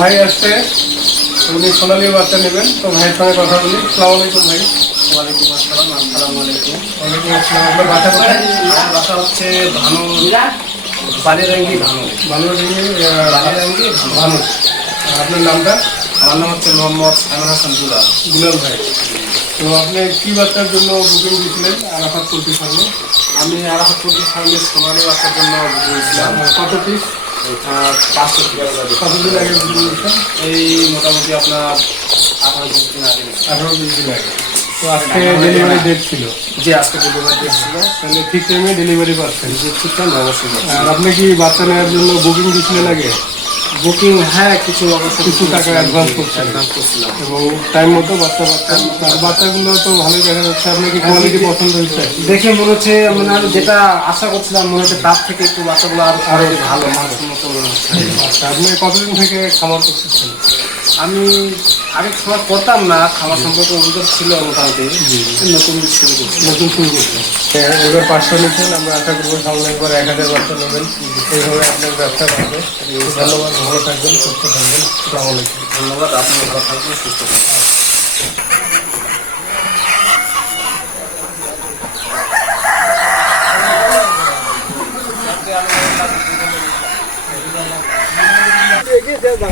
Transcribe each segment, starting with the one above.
ভাই আসছে উনি সোনালি বাচ্চা নেবেন। তো ভাইয়ের সঙ্গে কথা বলি। সালাম আলাইকুম ভাই। ওয়ালাইকুম আসসালাম আসসালামু আলাইকুম। ওয়ালাইকুম আসসালাম। আপনার বাচ্চা কোথায়? বাসা হচ্ছে ভানু বালিরাঙ্গি ভানু দিনে বালিরাঙ্গি ভানু আপনার নামটা? আমার নাম হচ্ছে মোহাম্মদ সাইমন হাসান দুলা দুলাল ভাই। তো আপনি কি বাচ্চার জন্য বুকিং দিয়েছিলেন? আরাফাত পোলট্রি ফার্মে? আমি আরাফাত পুলিশ ফার্মের সোনালী বাচ্চার জন্য বুঝেছিলাম কত পিস পাঁচশো টাকা কতদিন আগে এই মোটামুটি আপনার আঠারো বিশ দিন আগে আঠারো বিশ দিন আগে। তো আজকে ডেলিভারি ডেট ছিল? যে আজকে ডেলিভারি ডেট ছিল। তাহলে ঠিক টাইমে ডেলিভারি পাচ্ছেন। যে ঠিক টাইম অবশ্যই আর আপনি কি বাচ্চা নেওয়ার জন্য বুকিং দিচ্ছিলেন আগে? বুকিং হ্যাঁ কিছু অবশ্যই কিছু টাকা অ্যাডভান্স করছেন অ্যাডভান্স করছিলাম। এবং টাইম মতো বাচ্চা বাচ্চা আর বাচ্চাগুলো তো ভালোই দেখা যাচ্ছে। আপনার কি কোয়ালিটি পছন্দ হচ্ছে দেখে মনে হচ্ছে মানে আমি যেটা আশা করছিলাম মনে হচ্ছে তার থেকে একটু বাচ্চাগুলো আরও আরও ভালো মানুষের মতো মনে হচ্ছে আপনি কতদিন থেকে খামার করতেছেন আমি আগে খাওয়া করতাম না খাওয়া সম্পর্কে অভিযোগ ছিল মোটামুটি। নতুন শুরু করছি। নতুন শুরু করছি। এবার পাঁচশো নিচ্ছেন আমরা আশা করব সামনে একবার এক হাজার বাচ্চা নেবেন। এইভাবে আপনার ব্যবসা বাড়বে। ধন্যবাদ। ভালো থাকবেন সুস্থ থাকবেন। ধন্যবাদ আপনি ভালো থাকবেন সুস্থ থাকবেন।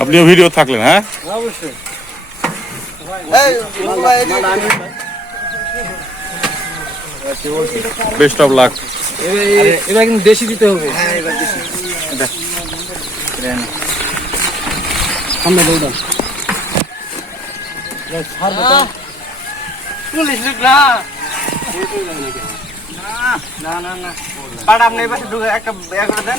আপনিও ভিডিও থাকলেন হ্যাঁ? বেস্ট অফ লাক এবার কিন্তু দেশি দিতে হবে। সামনে দৌড়ান পুলিশ লোক না না না। না পাটা আপনি এই পাশে একটা ইয়া করে দেন।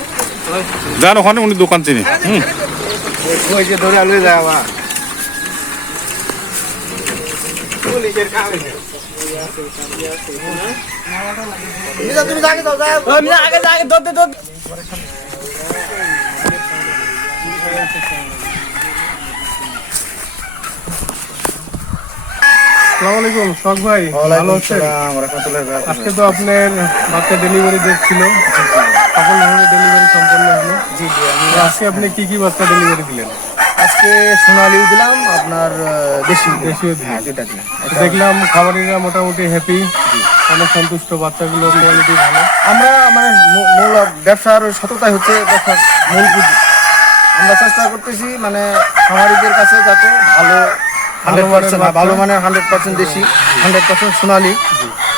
যান ওখানে উনি দোকান চিনি শখ ভাই। ভালো আছেন? আজকে তো আপনার বাচ্চা ডেলিভারি ডেট ছিল। সফলভাবে ডেলিভারি সম্পন্ন হলো। জি জি আমি আজকে আপনি কি কি বাচ্চা ডেলিভারি দিলেন? আজকে সোনালিও দিলাম আপনার দেশি দেশীয়। হ্যাঁ দিলাম। দেখলাম খাবারিরা মোটামুটি হ্যাপি অনেক সন্তুষ্ট বাচ্চাগুলো কোয়ালিটি ভালো। আমরা মানে মূল ব্যবসার সততাই হচ্ছে ব্যবসার মূল পুঁজি। আমরা চেষ্টা করতেছি মানে খামারিদের কাছে যাতে ভালো হান্ড্রেড পার্সেন্ট ভালো মানের হান্ড্রেড পার্সেন্ট দেশি হান্ড্রেড পার্সেন্ট সোনালি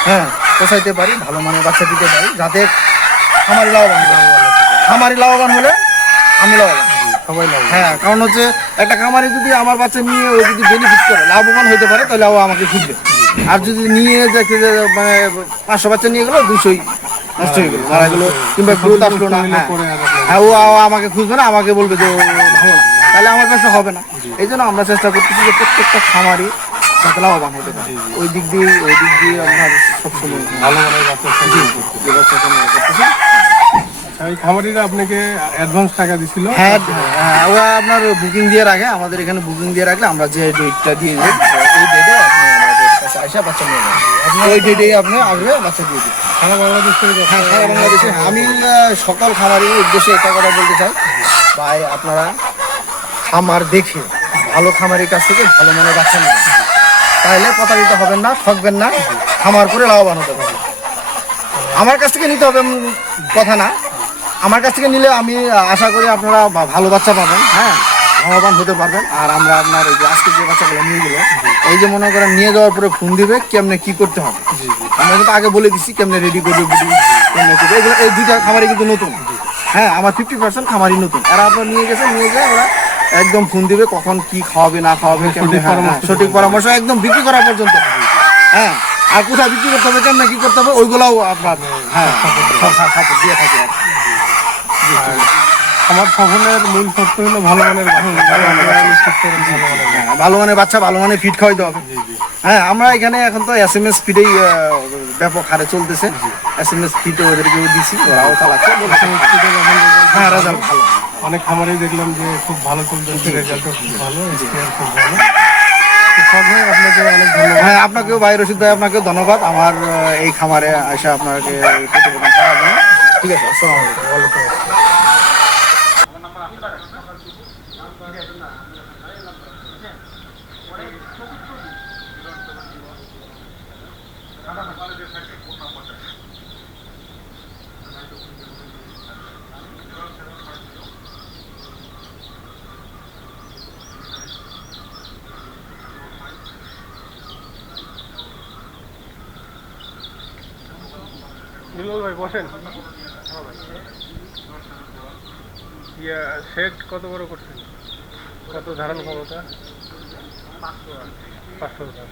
হ্যাঁ পোষাইতে পারি ভালো মানের বাচ্চা দিতে পারি যাতে খামারি লাভবান। খামারি লাভবান হলে আমি লাভবান সবাই লাগে হ্যাঁ কারণ হচ্ছে একটা খামারে যদি আমার বাচ্চা নিয়ে ও যদি বেনিফিট করে লাভবান হতে পারে তাহলে ও আমাকে খুঁজবে। আর যদি নিয়ে দেখে যে মানে পাঁচশো বাচ্চা নিয়ে গেলো দুশোই নষ্ট হয়ে গেলো মারা গেলো কিংবা গ্রোথ আসলো না হ্যাঁ। হ্যাঁ ও আমাকে খুঁজবে না আমাকে বলবে যে ভালো না। তাহলে আমার কাছে হবে না। এই জন্য আমরা চেষ্টা করতেছি যে প্রত্যেকটা খামারই যাতে লাভবান হতে পারে। ওই দিক দিয়ে ওই দিক দিয়ে আপনার সবসময় ভালো বাচ্চা করতেছি। ওই খামারিরা আপনাকে অ্যাডভান্স টাকা দিছিল? হ্যাঁ হ্যাঁ, ওরা আপনার বুকিং দিয়ে রাখে আমাদের এখানে বুকিং দিয়ে রাখলে আমরা যে ডেটটা দিয়ে দিই এই ডেটে আপনি আমাদের কাছে আসে বাচ্চা নিয়ে যাবেন ওই ডেটেই আপনি আসবে বাচ্চা দিয়ে দিন সারা বাংলাদেশ হ্যাঁ সারা বাংলাদেশে। আমি সকল খামারের উদ্দেশ্যে একটা কথা বলতে চাই। ভাই আপনারা খামার দেখে ভালো খামারের কাছ থেকে ভালো মানের বাচ্চা নেবেন। তাহলে প্রতারিত হবেন না ঠকবেন না খামার করে লাভবান হতে পারবেন। আমার কাছ থেকে নিতে হবে কথা না। আমার কাছ থেকে নিলে আমি আশা করি আপনারা ভালো বাচ্চা পাবেন হ্যাঁ? লাভবান হতে পারবেন। আর আমরা আপনার এই যে আজকে যে বাচ্চাগুলো নিয়ে গেলো এই যে মনে করেন নিয়ে যাওয়ার পরে ফোন দিবে কেমনে কি করতে হবে। আমরা কিন্তু আগে বলে দিচ্ছি কেমনে রেডি করবে বুড়ি কেমনে করবে। এগুলো এই দুইটা খামারি কিন্তু নতুন। হ্যাঁ আমার ফিফটি পার্সেন্ট খামারি নতুন। এরা আপনার নিয়ে গেছে নিয়ে যায় ওরা একদম ফোন দিবে কখন কি খাওয়াবে না খাওয়াবে কেমনে হ্যাঁ, হ্যাঁ, সঠিক পরামর্শ একদম বিক্রি করা পর্যন্ত। হ্যাঁ আর কোথায় বিক্রি করতে হবে কেমনে কি করতে হবে ওইগুলাও আপনার হ্যাঁ দিয়ে থাকে আর আমার সফলের মূল শর্ত হলো ভালো মানের বাচ্চা। ভালো মানের করেন ভালো মানের বাচ্চা। হ্যাঁ, বাচ্চা ফিট খাওয়াইতে হবে। হ্যাঁ আমরা এখানে এখন তো এস এম এস ফিটেই ব্যাপক হারে চলতেছে। এস এম এস ফিটে ওদেরকেও দিছি ওরাও চালাচ্ছে। হ্যাঁ রেজাল্ট ভালো। অনেক খামারেই দেখলাম যে খুব ভালো চলতেছে রেজাল্টও খুব ভালো খুব ভালো। হয়ে আপনাকে অনেক ধন্যবাদ। হ্যাঁ আপনাকেও ভাই রশিদ ভাই আপনাকেও ধন্যবাদ। আমার এই খামারে এসে আপনাকে ঠিক আছে আসসালামু বিমল ভাই বসেন। ইয়া শেড কত বড় করছেন? কত ধারণ ক্ষমতা? পাঁচশো ধারণ।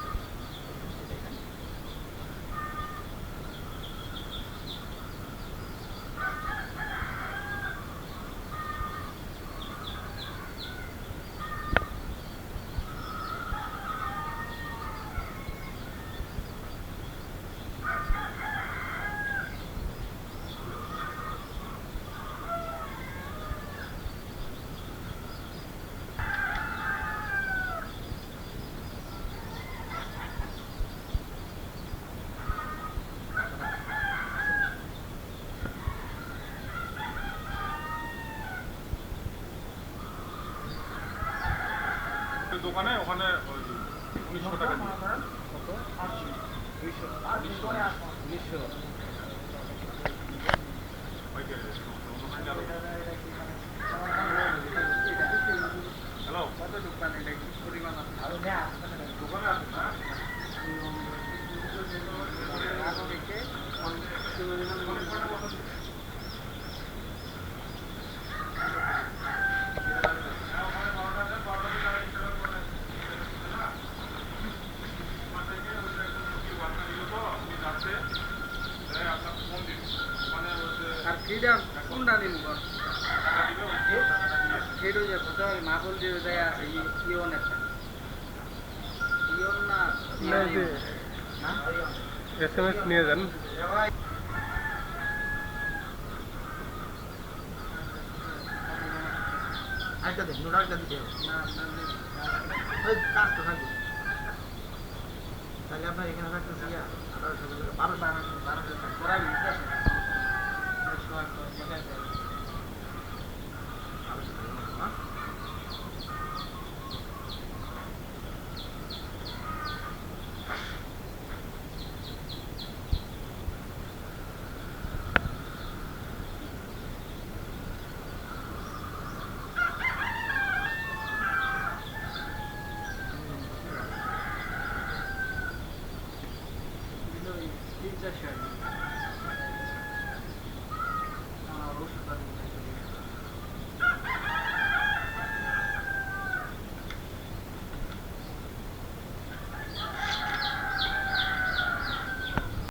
দোকানে ওখানে উনিশশো টাকা হ্যালো যে ইয়ন একটা ইয়ন না নিয়ে যান। দিতে হবে। থাকবে। তাহলে আপনার এখানে থাকতেছে ইয়া আঠারোশো বারোশো